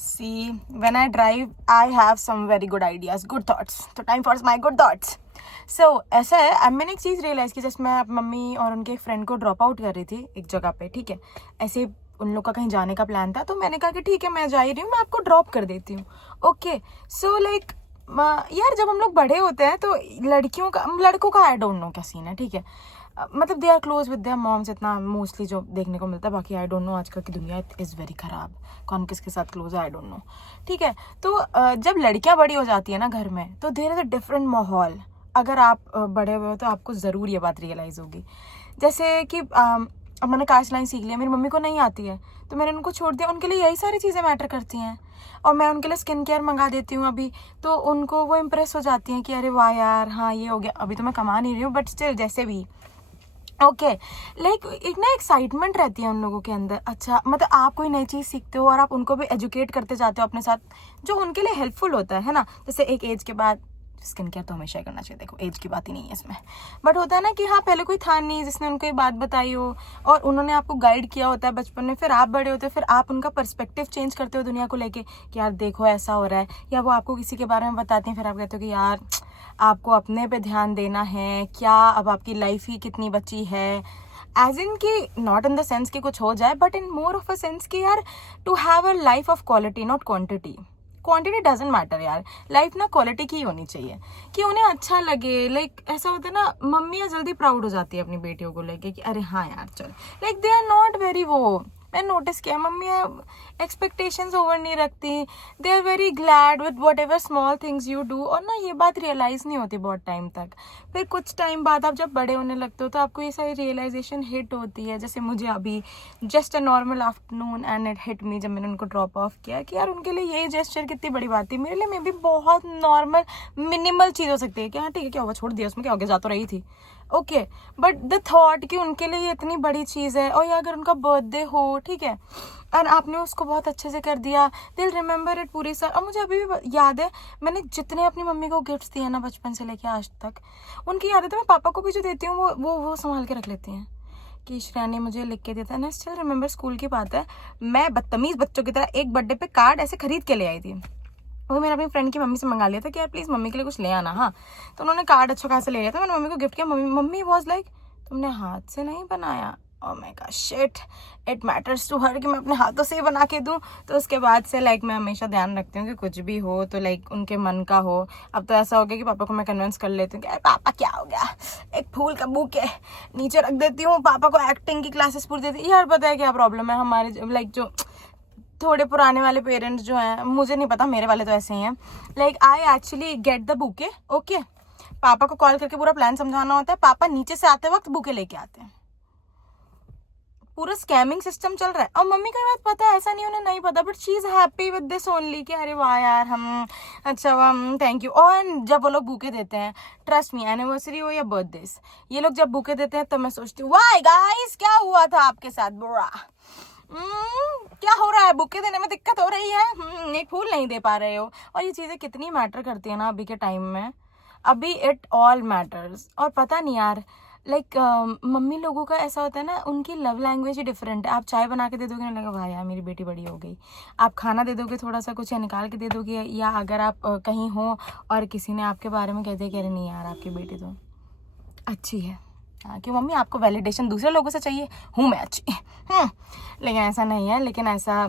See, when I drive, I have some very good ideas, good thoughts. So time for my good thoughts. So ऐसा है, अब मैंने एक चीज़ realise की, जैसे मैं मम्मी और उनके एक फ्रेंड को ड्रॉप आउट कर रही थी एक जगह पे, ठीक है, ऐसे उन लोग का कहीं जाने का प्लान था, तो मैंने कहा कि ठीक है मैं जा ही रही हूँ, मैं आपको ड्रॉप कर देती हूँ. ओके, सो लाइक यार जब हम लोग बड़े होते हैं तो लड़कों का आई डोंट नो क्या सीन है, ठीक है, मतलब they are close with their moms, इतना मोस्टली जो देखने को मिलता है. बाकी आई डोंट नो, आजकल की दुनिया इज़ वेरी ख़राब, कौन किसके साथ क्लोज है आई डोंट नो, ठीक है. तो जब लड़कियां बड़ी हो जाती है ना घर में, तो देयर इज़ अ डिफरेंट माहौल. अगर आप बड़े हुए हो तो आपको ज़रूर ये बात रियलाइज़ होगी. जैसे कि अब मैंने कार चलानी सीख लिया, मेरी मम्मी को नहीं आती है, तो मैंने उनको छोड़ दिया. उनके लिए यही सारी चीज़ें मैटर करती हैं, और मैं उनके लिए स्किन केयर मंगा देती हूँ अभी, तो उनको वो इम्प्रेस हो जाती हैं कि अरे वाह यार, हाँ ये हो गया. अभी तो मैं कमा नहीं रही हूँ, बट स्टिल जैसे भी ओके, लाइक एक ना एक्साइटमेंट रहती है उन लोगों के अंदर. अच्छा, मतलब आप कोई नई चीज़ सीखते हो और आप उनको भी एजुकेट करते जाते हो अपने साथ, जो उनके लिए हेल्पफुल होता है ना. जैसे एक एज के बाद स्किन केयर तो हमेशा ही करना चाहिए, देखो एज की बात ही नहीं है इसमें, बट होता है ना कि हाँ पहले कोई था नहीं जिसने उनको ये बात बताई हो, और उन्होंने आपको गाइड किया होता है बचपन में, फिर आप बड़े होते हो, फिर आप उनका पर्सपेक्टिव चेंज करते हो दुनिया को लेके कि यार देखो ऐसा हो रहा है, या वो आपको किसी के बारे में बताते हैं, फिर आप कहते हो कि यार आपको अपने पे ध्यान देना है क्या, अब आपकी लाइफ ही कितनी बची है. एज इन की नॉट इन द सेंस कि कुछ हो जाए, but in more of a sense कि यार to have a life of quality not quantity. Quantity doesn't matter यार, लाइफ ना क्वालिटी की होनी चाहिए कि उन्हें अच्छा लगे. लाइक ऐसा होता है ना, मम्मियाँ जल्दी प्राउड हो जाती है अपनी बेटियों को लेके कि अरे हाँ यार चल, like they are not very, वो मैंने नोटिस किया मम्मियाँ एक्सपेक्टेशंस ओवर नहीं रखती. They are very glad with whatever small things you do, और ना ये बात रियलाइज़ नहीं होती बहुत टाइम तक. फिर कुछ टाइम बाद आप जब बड़े होने लगते हो तो आपको ये सारी रियलाइजेशन हिट होती है. जैसे मुझे अभी just a normal afternoon and it hit me जब मैंने उनको ड्रॉप ऑफ किया कि यार उनके लिए यही जेस्चर कितनी बड़ी बात थी, मेरे लिए मे भी बहुत नॉर्मल मिनिमल चीज़ हो सकती है कि हाँ ठीक है क्या हुआ, छोड़ दिया, उसमें क्या हो गया, जा तो रही थी. ओके, बट द थॉट कि उनके लिए ये इतनी बड़ी चीज़ है, और या अगर उनका बर्थडे हो, ठीक है, और आपने उसको बहुत अच्छे से कर दिया, दिल रिमेंबर इट पूरी साल. और मुझे अभी भी याद है मैंने जितने अपनी मम्मी को गिफ्ट्स दिए ना बचपन से लेके आज तक, उनकी याद है, तो मैं पापा को भी जो देती हूँ वो संभाल के रख लेती हैं कि श्रेया ने मुझे लिख के दिया था ना. स्टिल रिमेंबर, स्कूल की बात है, मैं बदतमीज़ बच्चों की तरह एक बर्थडे पे कार्ड ऐसे खरीद के ले आई थी. वो मैंने अपनी फ्रेंड की मम्मी से मंगा लिया था कि यार प्लीज़ मम्मी के लिए कुछ ले आना. हाँ, तो उन्होंने कार्ड अच्छा खासा ले लिया था, मैंने मम्मी को गिफ्ट किया. मम्मी वॉज लाइक तुमने हाथ से नहीं बनाया. Oh my god, shit, it matters to her कि मैं अपने हाथों से ही बना के दूँ. तो उसके बाद से लाइक मैं हमेशा ध्यान रखती हूँ कि कुछ भी हो तो लाइक उनके मन का हो. अब तो ऐसा हो गया कि पापा को मैं कन्विंस कर लेती हूँ कि अरे पापा क्या हो गया, एक फूल का बुके नीचे रख देती हूँ, पापा को एक्टिंग की क्लासेस पूरी देती हूँ. यार पता है क्या प्रॉब्लम है हमारे लाइक जो थोड़े पुराने वाले पेरेंट्स जो हैं, मुझे नहीं पता, मेरे वाले तो ऐसे ही हैं, like I actually get the bouquet. Okay, पापा को कॉल करके पूरा प्लान समझाना होता है, पापा नीचे से आते वक्त बुके लेके आते हैं. पूरा स्कैमिंग सिस्टम चल रहा है. और मम्मी को ये बात पता है, ऐसा नहीं उन्हें नहीं पता, but she is happy with this only कि अरे वाह यार हम अच्छा वाह थैंक यू. और जब वो लोग बुके देते हैं, ट्रस्ट मी, एनिवर्सरी हो या बर्थडेज, ये लोग जब बुके देते हैं तो मैं सोचती हूँ वाह गाइस क्या हुआ था आपके साथ बुरा, क्या हो रहा है, बुके देने में दिक्कत हो रही है, एक फूल नहीं दे पा रहे हो. और ये चीज़ें कितनी मैटर करती है ना अभी के टाइम में, अभी इट ऑल मैटर्स. और पता नहीं यार लाइक मम्मी लोगों का ऐसा होता है ना, उनकी लव लैंग्वेज ही डिफरेंट है. आप चाय बना के दे दोगे ना, लगा वाह यार मेरी बेटी बड़ी हो गई. आप खाना दे दोगे थोड़ा सा कुछ, या निकाल के दे दोगे, या अगर आप कहीं हो और किसी ने आपके बारे में कह दिया कि अरे नहीं यार आपकी बेटी तो अच्छी है, हाँ क्यों मम्मी आपको वैलिडेशन दूसरे लोगों से चाहिए, हूँ मैं अच्छी. लेकिन ऐसा नहीं है. लेकिन ऐसा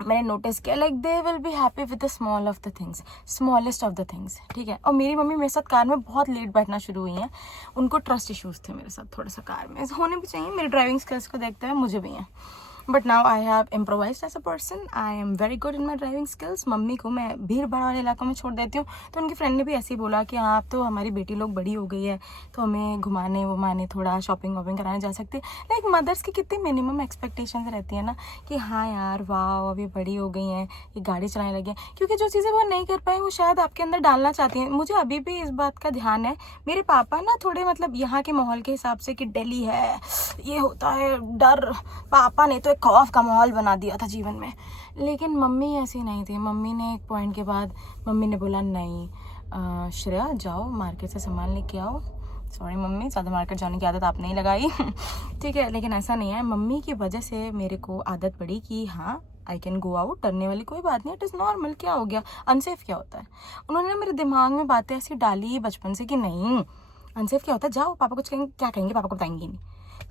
मैंने नोटिस किया like they will be happy with the small of the things, smallest of the things, ठीक है. और मेरी मम्मी मेरे साथ कार में बहुत लेट बैठना शुरू हुई हैं. उनको ट्रस्ट इश्यूज़ थे मेरे साथ थोड़ा सा, कार में होने भी चाहिए, मेरी ड्राइविंग स्किल्स को देखते हुए मुझे भी हैं. But now I have improvised as a person, I am very good in my driving skills. मम्मी को मैं भीड़ भाड़ वाले इलाकों में छोड़ देती हूँ, तो उनकी फ्रेंड ने भी ऐसे ही बोला कि हाँ अब तो हमारी बेटी लोग बड़ी हो गई है, तो हमें घुमाने वुमाने थोड़ा शॉपिंग वॉपिंग कराने जा सकते. लाइक मदर्स की कितनी मिनिमम एक्सपेक्टेशंस रहती है ना कि हाँ यार वाह अब ये बड़ी हो गई हैं, ये गाड़ी चलाने लगी हैं, क्योंकि जो चीज़ें वो नहीं कर पाई वो शायद आपके अंदर डालना चाहती हैं. मुझे अभी भी इस बात का ध्यान है, मेरे पापा ना थोड़े मतलब यहाँ के माहौल के हिसाब से कि दिल्ली है, ये होता है डर, पापा ने तो खौफ का माहौल बना दिया था जीवन में. लेकिन मम्मी ऐसी नहीं थी. मम्मी ने एक पॉइंट के बाद मम्मी ने बोला नहीं श्रेया जाओ मार्केट से सामान लेके आओ. सॉरी मम्मी, ज़्यादा मार्केट जाने की आदत आपने ही लगाई. ठीक है, लेकिन ऐसा नहीं है, मम्मी की वजह से मेरे को आदत पड़ी कि हाँ आई कैन गो आउट, डरने वाली कोई बात नहीं, इट इज़ नॉर्मल, क्या हो गया, अनसेफ क्या होता है। उन्होंने मेरे दिमाग में बातें ऐसी डाली बचपन से कि नहीं अनसेफ क्या होता है, जाओ पापा कुछ कहेंगे, क्या कहेंगे, पापा को बताएंगे नहीं।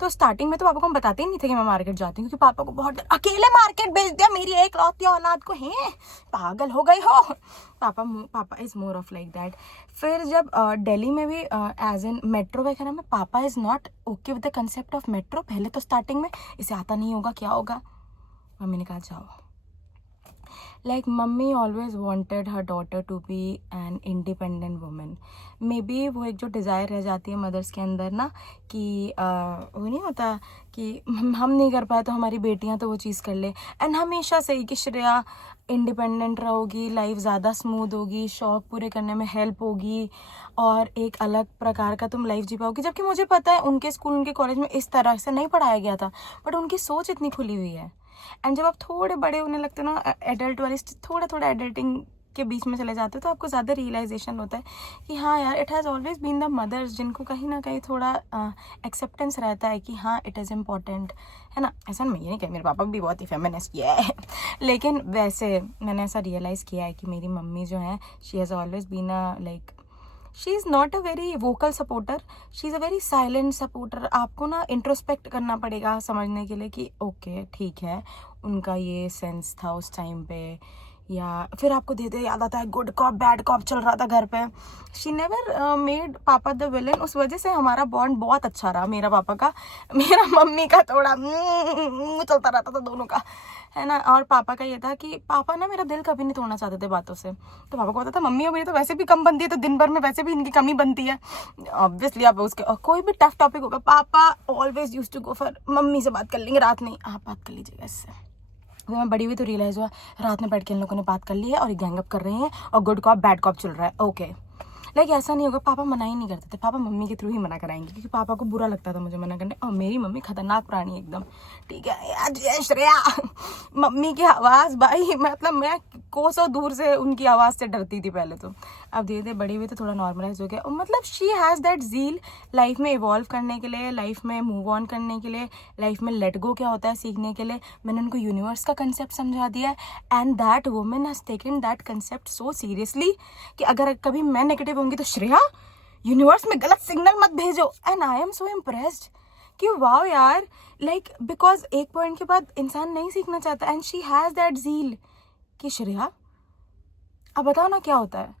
तो स्टार्टिंग में तो पापा को हम बताते ही नहीं थे कि मैं मार्केट जाती हूँ, क्योंकि पापा को बहुत अकेले मार्केट भेज दिया मेरी एक लौती औलाद को, हैं पागल हो गई हो। पापा is more of like that. फिर जब दिल्ली में भी एज एन मेट्रो वगैरह में पापा is not okay with the concept of metro. पहले तो स्टार्टिंग में इसे आता नहीं होगा, क्या होगा। मम्मी ने कहा जाओ। Like mummy always wanted her daughter to be an independent woman. Maybe वो एक जो डिज़ायर रह जाती है मदर्स के अंदर ना कि वो नहीं होता कि हम नहीं कर पाए तो हमारी बेटियां तो वो चीज़ कर ले। एंड हमेशा से ही कि श्रेया इंडिपेंडेंट रहोगी, लाइफ ज़्यादा स्मूथ होगी, शौक पूरे करने में हेल्प होगी और एक अलग प्रकार का तुम लाइफ जी पाओगी। जबकि मुझे पता है उनके स्कूल उनके कॉलेज में इस तरह से नहीं पढ़ाया गया था, बट उनकी सोच इतनी खुली हुई है। एंड जब आप थोड़े बड़े होने लगते हो ना, एडल्ट वाली थोड़ा एडल्टिंग के बीच में चले जाते हो, तो आपको ज़्यादा रियलाइजेशन होता है कि हाँ यार, it has always been the mothers जिनको कहीं ना कहीं थोड़ा एक्सेप्टेंस रहता है कि हाँ इट इज़ इम्पॉर्टेंट, है ना। ऐसा मैं ये नहीं कह, मेरे पापा भी बहुत ही फेमिनिस्ट किया है लेकिन वैसे मैंने ऐसा रियलाइज़ किया है कि मेरी मम्मी जो है she has always been like she is not a very vocal supporter, she is a very silent supporter. आपको ना इंट्रोस्पेक्ट करना पड़ेगा समझने के लिए कि ओके ठीक है, उनका ये सेंस था उस टाइम पे। या फिर आपको धीरे याद आता है गुड कॉप बैड कॉप चल रहा था घर पे, शी नेवर मेड पापा द विलन। उस वजह से हमारा बॉन्ड बहुत अच्छा रहा, मेरा पापा का, मेरा मम्मी का थोड़ा चलता रहता था दोनों का, है ना। और पापा का ये था कि पापा ना मेरा दिल कभी नहीं तोड़ना चाहते थे बातों से। तो पापा को पता था मम्मी और मेरी तो वैसे भी कम बनती है, तो दिन भर में वैसे भी इनकी कमी बनती है ऑब्वियसली। आप उसके कोई भी टफ टॉपिक होगा, पापा always used to go for मम्मी से बात कर लेंगे, रात में आप बात कर लीजिएगा इससे। तो मैं बड़ी हुई तो रियलाइज़ हुआ रात में बैठ के इन लोगों ने बात कर ली है और ये गैंग अप कर रहे हैं और गुड कॉप बैड कॉप चल रहा है। ओके लाइक ऐसा नहीं होगा, पापा मना ही नहीं करते थे, पापा मम्मी के थ्रू ही मना कराएंगे, क्योंकि पापा को बुरा लगता था मुझे मना करने। और मेरी मम्मी खतरनाक प्राणी एकदम, ठीक है यार श्रेया मम्मी की आवाज़ भाई, मतलब मैं कोसों दूर से उनकी आवाज़ से डरती थी पहले तो। अब धीरे धीरे बड़ी हुई तो थोड़ा नॉर्मलाइज हो गया। और मतलब she has that zeal life में इवॉल्व करने के लिए, लाइफ में मूव ऑन करने के लिए, लाइफ में लेट गो क्या होता है सीखने के लिए। मैंने उनको यूनिवर्स का कंसेप्ट समझा दिया है and that women has taken that concept so seriously कि अगर कभी मैं नेगेटिव होंगी तो श्रेया यूनिवर्स में गलत सिग्नल मत भेजो। And I am so impressed कि वाओ यार, लाइक बिकॉज एक पॉइंट के बाद इंसान नहीं सीखना चाहता and she has that zeal कि श्रेया अब बताओ ना क्या होता है।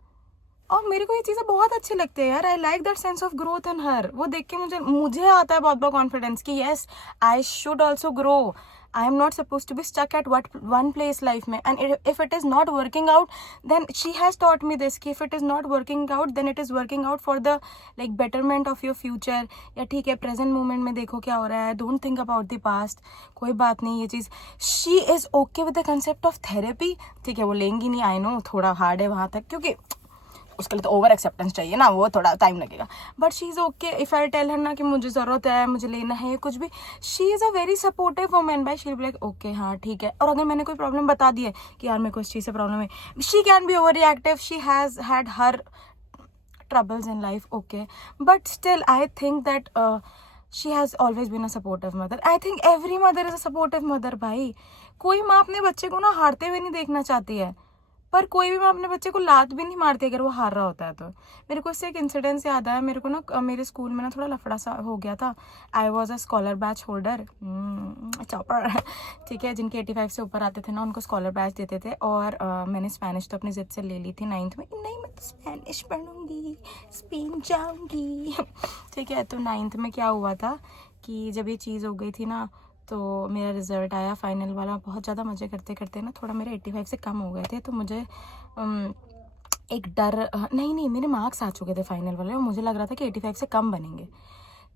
और मेरे को ये चीज़ें बहुत अच्छी लगती है यार, I like that sense of growth in her. वो देख के मुझे आता है बहुत कॉन्फिडेंस कि yes I should also grow, I am not suppose to be stuck at one place life में। And if it is not working out then she has taught me this कि if it is not working out then it is working out for the like betterment of your future. या ठीक है present moment में देखो क्या हो रहा है, don't think about the past, कोई बात नहीं। ये चीज़ she is okay with the concept of therapy, ठीक है वो लेंगी नहीं, आई नो थोड़ा हार्ड है वहाँ तक, क्योंकि उसके लिए तो ओवर एक्सेप्टेंस चाहिए ना, वो थोड़ा टाइम लगेगा। But she is okay if I tell her ना कि मुझे ज़रूरत है, मुझे लेना है कुछ भी, she is a very supportive women bye, she will be like okay हाँ ठीक है। और अगर मैंने कोई प्रॉब्लम बता दी है कि यार मेरे को इस चीज़ से प्रॉब्लम है, she can be over reactive, she has had her troubles in life, okay, but still I think that she has always been a supportive mother. I think every mother is a supportive mother भाई। कोई माँ अपने बच्चे को ना हारते हुए नहीं देखना चाहती है, पर कोई भी माँ अपने बच्चे को लात भी नहीं मारती अगर वो हार रहा होता है तो। मेरे को इससे एक इंसिडेंस याद आया, मेरे को ना मेरे स्कूल में ना थोड़ा लफड़ा सा हो गया था। I was a scholar batch holder, chopper, ठीक है, जिनके 85 से ऊपर आते थे ना उनको स्कॉलर बैच देते थे। और मैंने स्पेनिश तो अपनी जिद से ले ली थी 9th में, नहीं मैं तो स्पेनिश पढ़ूंगी, स्पेन जाऊंगी ठीक है। तो 9th में क्या हुआ था कि जब ये चीज़ हो गई थी ना, तो मेरा रिज़ल्ट आया फाइनल वाला, बहुत ज़्यादा मज़े करते करते ना थोड़ा मेरे 85 से कम हो गए थे। तो मुझे एक डर, नहीं मेरे मार्क्स आ चुके थे फाइनल वाले और मुझे लग रहा था कि 85 से कम बनेंगे।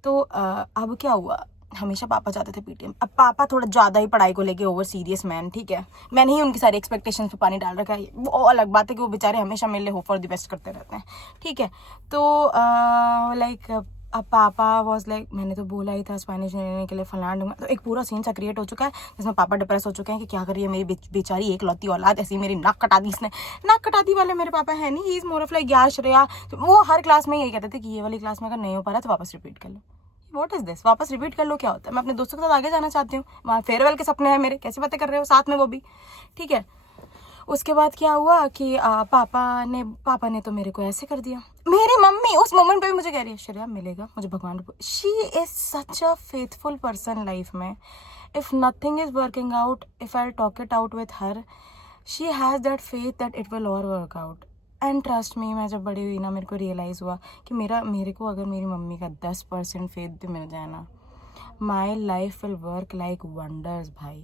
तो अब क्या हुआ, हमेशा पापा जाते थे पीटीएम। अब पापा थोड़ा ज़्यादा ही पढ़ाई को लेके ओवर सीरियस मैन, ठीक है, मैंने ही उनकी सारी एक्सपेक्टेशंस पे पानी डाल रखा है। वो अलग बात है कि वो बेचारे हमेशा मेरे लिए होप फॉर द बेस्ट करते रहते हैं, ठीक है। तो लाइक अब पापा वॉज लाइक, मैंने तो बोला ही था स्पेनिश लेने के लिए फलाना दूंगा। तो एक पूरा सीन सा क्रिएट हो चुका है जिसमें पापा डिप्रेस हो चुके हैं कि क्या करिए मेरी बेचारी एक लौती औलाद, ऐसी मेरी नाक कटा दी इसने। नाक कटा दी वाले मेरे पापा है नहीं, he is more of like यार श्रेया, तो वो हर क्लास में यही कहते थे कि ये वाली क्लास में अगर नहीं हो पा रहा तो वापस रिपीट कर लो। व्हाट इज दिस, वापस रिपीट कर लो क्या होता है, मैं अपने दोस्तों के साथ आगे जाना चाहती हूँ, वहाँ फेयरवेल के सपने हैं मेरे, कैसी बातें कर रहे हो, साथ में वो भी, ठीक है। उसके बाद क्या हुआ कि पापा ने तो मेरे को ऐसे कर दिया। मेरी मम्मी उस मोमेंट पे भी मुझे कह रही है श्रेया मिलेगा मुझे भगवान को, she is such a faithful person life में। If nothing is working out, if I talk it out with her, she has that faith that it will और work out. And trust me, मैं जब बड़ी हुई ना मेरे को realise हुआ कि मेरे को अगर मेरी मम्मी का 10% फेथ भी मिल जाए ना, my life will work like wonders भाई।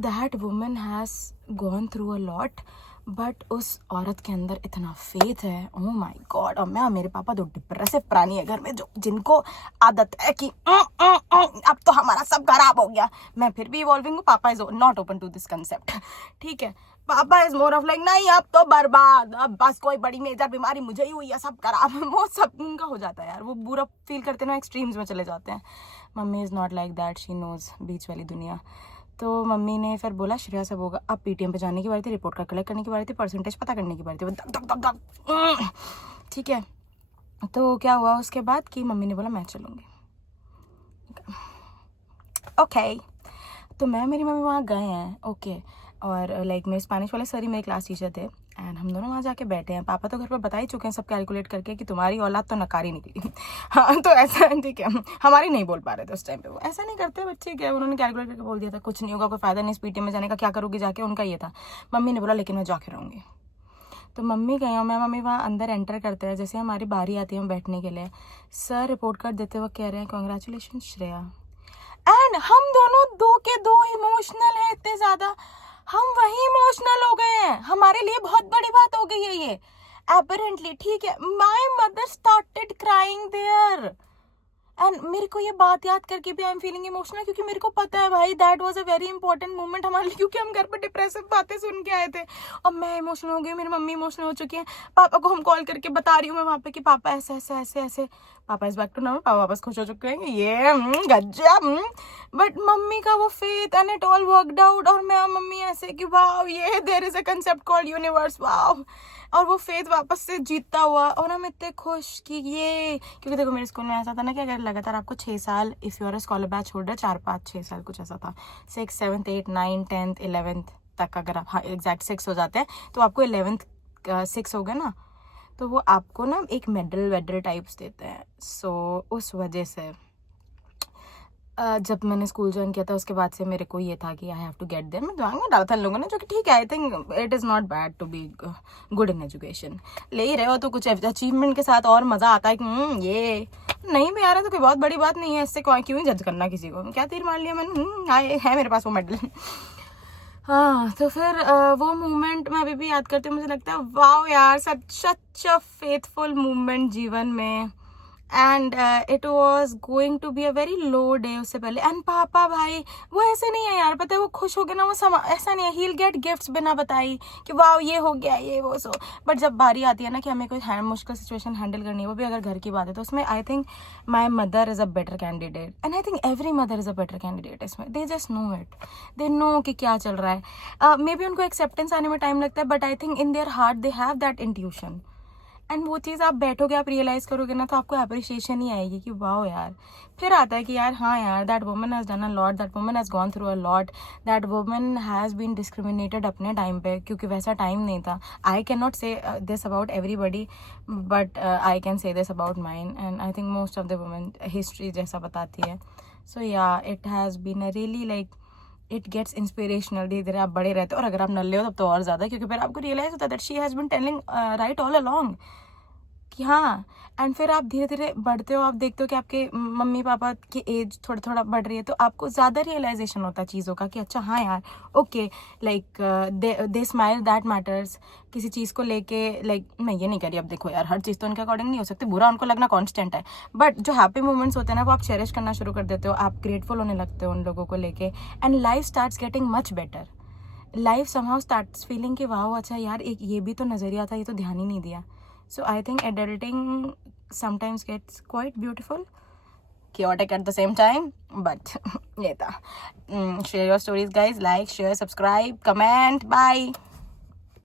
That woman has gone through a lot, but उस औरत के अंदर इतना फेथ है, ओह माय गॉड। और मेरे पापा तो डिप्रेसिव प्राणी है घर में, जो जिनको आदत है कि अब तो हमारा सब खराब हो गया। मैं फिर भी इवॉल्विंग हूँ, पापा is not open to this concept, ठीक है। पापा इज मोर ऑफ लाइक नहीं अब तो बर्बाद, अब बस कोई बड़ी मेजर बीमारी मुझे ही हुई है, सब खराब। वो सब उनका हो जाता है यार, वो बुरा फील करते ना, एक्सट्रीम्स में चले जाते हैं। Mummy is not like that, she knows बीच वाली दुनिया। तो मम्मी ने फिर बोला श्रेया सब होगा, अब पीटीएम पे जाने की बारी थी, रिपोर्ट कार्ड कलेक्ट करने की बारी थी, परसेंटेज पता करने की बारी थी, दक दक दक दक, ठीक है। तो क्या हुआ उसके बाद कि मम्मी ने बोला मैं चलूँगी, ओके। तो मेरी मम्मी वहाँ गए हैं, ओके। और लाइक मेरे स्पेनिश वाले सर ही मेरे क्लास टीचर थे, एंड हम दोनों वहाँ जाके बैठे हैं। पापा तो घर पर बता ही चुके हैं सब कैलकुलेट करके कि तुम्हारी औलाद तो नकारी निकली। हाँ तो ऐसा ठीक है, हमारी नहीं बोल पा रहे थे उस टाइम पे, वो ऐसा नहीं करते बच्चे, क्या उन्होंने कैलकुलेट करके बोल दिया था कुछ नहीं होगा, कोई फायदा नहीं इस पीटीएम में जाने का, क्या करोगी जाके, उनका ये था। मम्मी ने बोला लेकिन मैं जाके रहूँगी। तो मम्मी गई और मम्मी वहाँ अंदर एंटर करते हैं, जैसे हमारी बारी आती है बैठने के लिए, सर रिपोर्ट कार्ड देते वक्त कह रहे हैं कॉन्ग्रेचुलेशन श्रेया। एंड हम दोनों दो के दो इमोशनल है इतने ज्यादा, हम वही इमोशनल हो गए हैं, हमारे लिए बहुत बड़ी बात हो गई है ये apparently, ठीक है। My mother started crying there, and मेरे को ये बात याद करके भी आई एम फीलिंग इमोशनल, क्योंकि मेरे को पता है भाई that was a very important moment हमारे लिए, क्योंकि हम घर पर डिप्रेसिव बातें सुन के आए थे। और मैं इमोशनल हो गई, मेरी मम्मी इमोशनल हो चुकी है, पापा को हम कॉल करके बता रही हूँ मैं वहाँ पे कि पापा ऐसे ऐसे ऐसे ऐसे, पापा इस बैक टू नॉर्मल, पापा वापस खुश हो चुके हैं, ये गजब। बट मम्मी का वो faith and it all worked out, और मैं मम्मी ऐसे कि वाओ ये there is a concept called universe, wow. और वो फेथ वापस से जीतता हुआ, और हम इतने खुश कि ये, क्योंकि देखो मेरे स्कूल में ऐसा था ना कि अगर लगातार आपको 6 साल, if you are a scholar batch holder, 4 5 6 साल कुछ ऐसा था, 6 7 8 9 10th 11th तक अगर आप, हाँ एग्जैक्ट 6 हो जाते हैं, तो आपको 11th 6 हो गया ना, तो वो आपको ना एक मेडल टाइप्स देते हैं। सो उस वजह से जब मैंने स्कूल ज्वाइन किया था उसके बाद से मेरे को ये था कि I have to get there. मैं दिमाग में डाला था लोगों ने, जो कि ठीक है, I think it is not bad to be good in education. ले ही रहे हो तो कुछ अचीवमेंट के साथ और मज़ा आता है कि ये नहीं भी आ रहा तो कोई बहुत बड़ी बात नहीं है, इससे क्यों ही जज करना किसी को, क्या तीर मार लिया मैंने, है मेरे पास वो मेडल। हाँ तो फिर वो मोमेंट मैं अभी भी याद करती हूँ, मुझे लगता है वाओ यार, सच अ फेथफुल मोमेंट जीवन में। And it was going to be a very low day उससे पहले। एंड पापा भाई वो ऐसे नहीं है यार, पता है वो खुश हो गए ना, वो ऐसा नहीं है ही विल गेट गिफ्ट्स बिना बताई कि वाह ये हो गया ये वो सो। बट जब बारी आती है ना कि हमें कोई मुश्किल सिचुएशन हैंडल करनी है, वो भी अगर घर की बात है, तो उसमें I think my mother is a better candidate, and I think every mother is a better candidate इसमें। They just know it, they know कि क्या चल रहा है। मे बी उनको एक्सेप्टेंस आने में टाइम लगता है, but I think in their heart they have that intuition, and वो चीज़ आप बैठोगे आप रियलाइज़ करोगे ना, तो आपको अप्रिशिएशन ही आएगी कि वाओ यार। फिर आता है कि यार हाँ यार, that woman has done a lot, that woman has gone through a lot, that woman has been discriminated अपने टाइम पे, क्योंकि वैसा टाइम नहीं था। I can not say this about everybody, but I can say this about mine, and I think most of the women history जैसा बताती है। So yeah it has been a really like it gets inspirational. धीरे धीरे आप बड़े रहते हो, और अगर आप नल्ले हो तब तो और ज़्यादा, क्योंकि फिर आपको रियलाइज़ होता है that she has been telling right all along कि हाँ। एंड फिर आप धीरे धीरे बढ़ते हो, आप देखते हो कि आपके मम्मी पापा की एज थोड़ा थोड़ा बढ़ रही है, तो आपको ज़्यादा रियलाइजेशन होता है चीज़ों का कि अच्छा हाँ यार okay, like they smile, that matters. किसी चीज़ को लेके लाइक मैं ये नहीं कह रही, अब देखो यार हर चीज़ तो उनके अकॉर्डिंग नहीं हो सकती, बुरा उनको लगना कॉन्स्टेंट है, बट जो हैप्पी मोमेंट्स होते हैं ना वो आप चेरिश करना शुरू कर देते हो, आप ग्रेटफुल होने लगते हो उन लोगों को लेके, and life starts getting much better. Life somehow starts feeling कि वाह अच्छा यार एक ये भी तो नज़रिया था, ये तो ध्यान ही नहीं दिया। So I think adulting sometimes gets quite beautiful, chaotic at the same time, but ये था। Share your stories guys, like, share, subscribe, comment, bye.